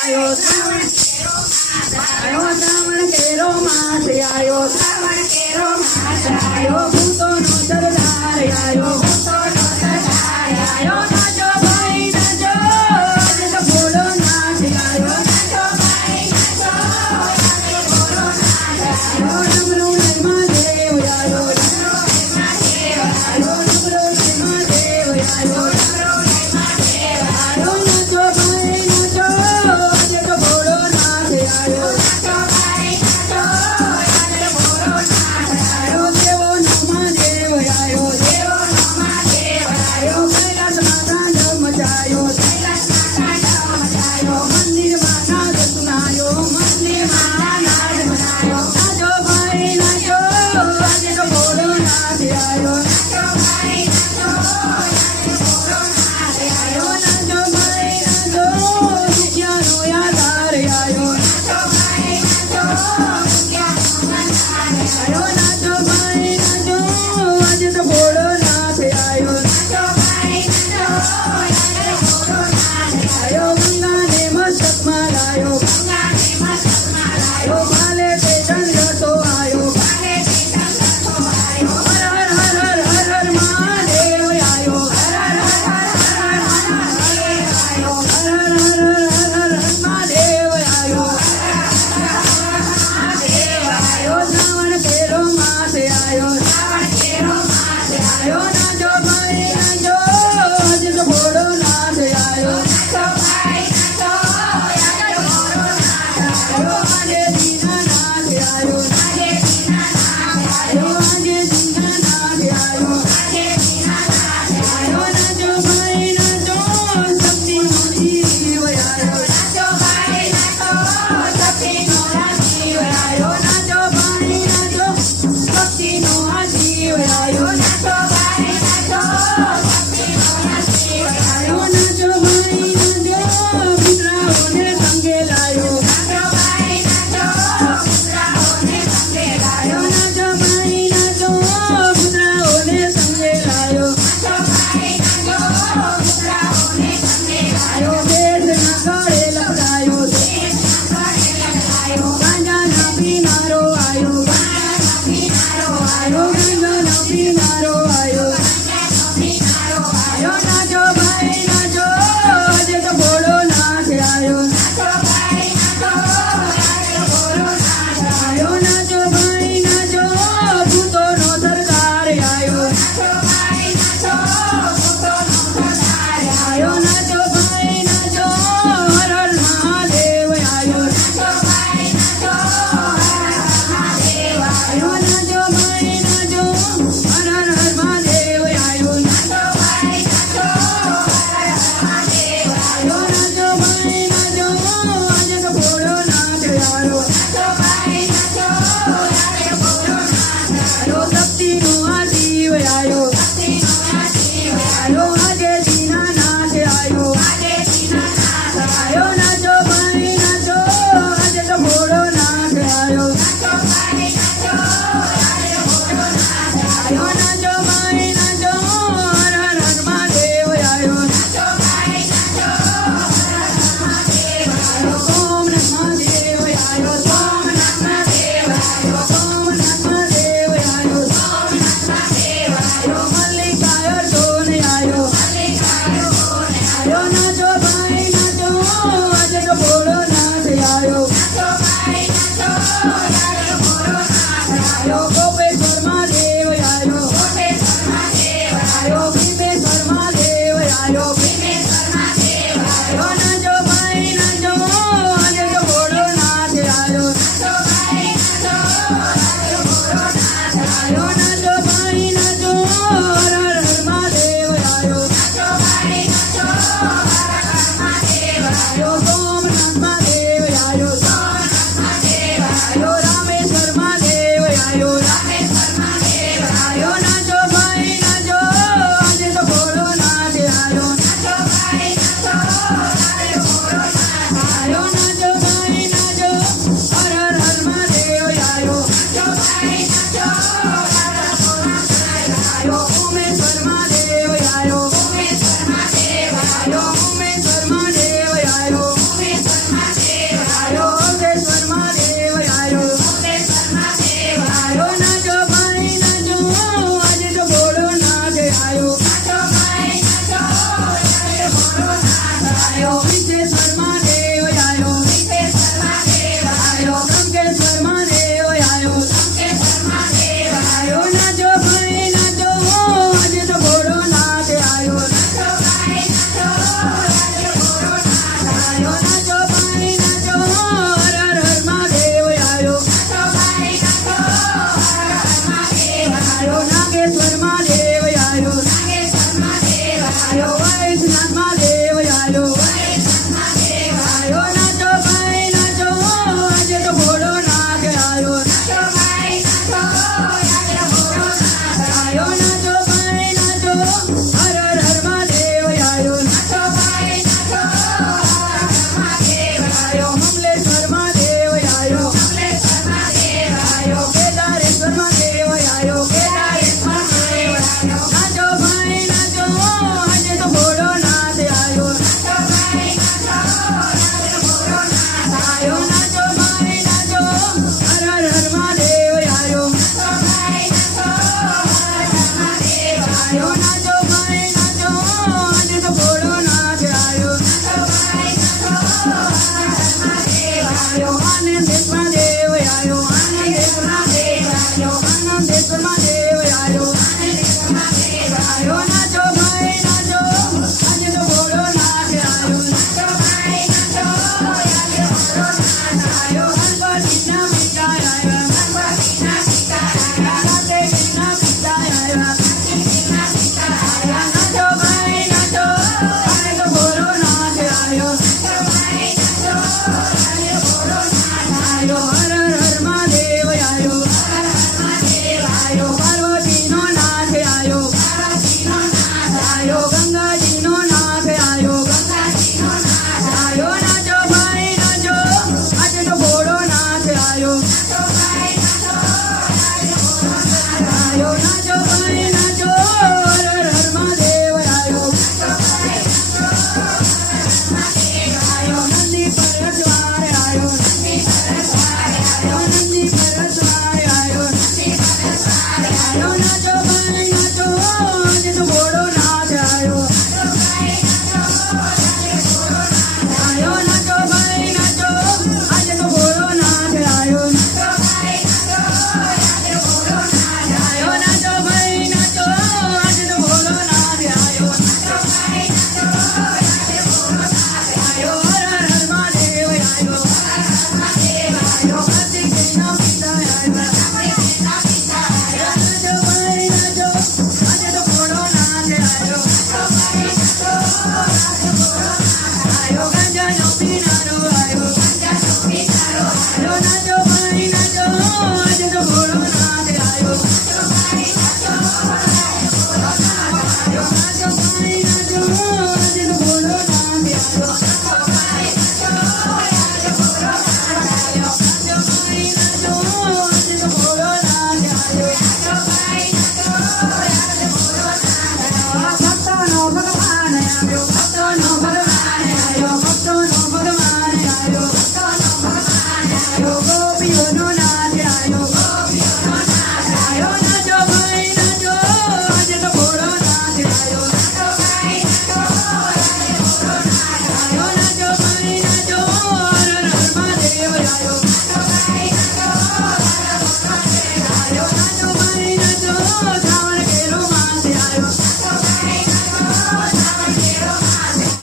આયો શ્રાવણ કેરો માસ આયો શ્રાવણ કેરો માસ આયો ભૂતોનો સરદાર આયો નાચો ભાઈ નાચો આજે તો ભોળો નાચ આયો નાચો ભાઈ નાચો આજે ભોળો નાચ આયો ડમરુ લઈમાં દેવ આયો ડમરુ લઈમાં દેવ આયો ડમરુ લઈમાં દેવ આયો ડમરુ લઈમાં દેવ આયો નાચો ભાઈ નાચો આજે તો ભોળો નાચ આયો નાચો ભાઈ નાચો આજે તો ભોળો નાચ આયો વિશ્વેશ્વર મહાદેવ આયો આયો કંકેશ્વર મહાદેવ આયો આયો નાચો ભાઈ નાચો આજે તો ભોળોનાથ આયો આયો નાચો ભાઈ નાચો હર હર મહાદેવ આયો આયો નાગેશ્વર મહાદેવ આયો આયો વૈષ્ણવ મહાદેવ આયો આયો નાચો ભાઈ નાચો આજે તો ભોળોનાથ આયો આયો નાચો ભાઈ નાચો હર હર મહાદેવ આયો આયો મમલેશ્વર મહાદેવ આયો આયો કેદારેશ્વર મહાદેવ આયો નાચો ભાઈ નાચો આજે તો ભોળોનાથ આયો આયો નાચો ભાઈ નાચો હર હર મહાદેવ આયો આયો નાચો ભાઈ નાચો આજે તો ભોળોનાથ આયો આયો આનંદેશ્વર મહાદેવ આયો આનંદેશ્વર મહાદેવ આયો આયો નાચો ભાઈ નાચો આજે તો ભોળોનાથ આયો આયો ગણપતિના પિતા આયા કાર્તિકના પિતા આયા નાચો ભાઈ નાચો આજે તો ભોળોનાથ આયો આયો હર હર મહાદેવ આયો આયો પાર્વતીનો નાથ આયો આયો ગંગાજીનો નાથ આયો આયો નાચો ભાઈ નાચો આજે તો ભોળોનાથ આયો આયો નાચો ભાઈ નાચો હર હર મહાદેવ આયો આયો નંદી પરસ્વાર આયો નંદી પરસ્વાર આયો આયો નાચો ભાઈ નાચો આજે તો ભોળોનાથ આયો આયો નાચો ભાઈ નાચો આજે તો ભોળોનાથ આયો આયો નાચો ભાઈ નાચો આજે તો ભોળોનાથ આયો આયો હર હર મહાદેવ આયો આયો કાર્તિકના પિતા આયો નાચો ભાઈ નાચો આજે તો ભોળોનાથ આયો આયો ગંજાનો પીનારો આયો આયો નાચો ભાઈ નાચો આજે તો ભોળોનાથ આયો આયો નાચો ભાઈ નાચો આજે તો ભોળોનાથ આયો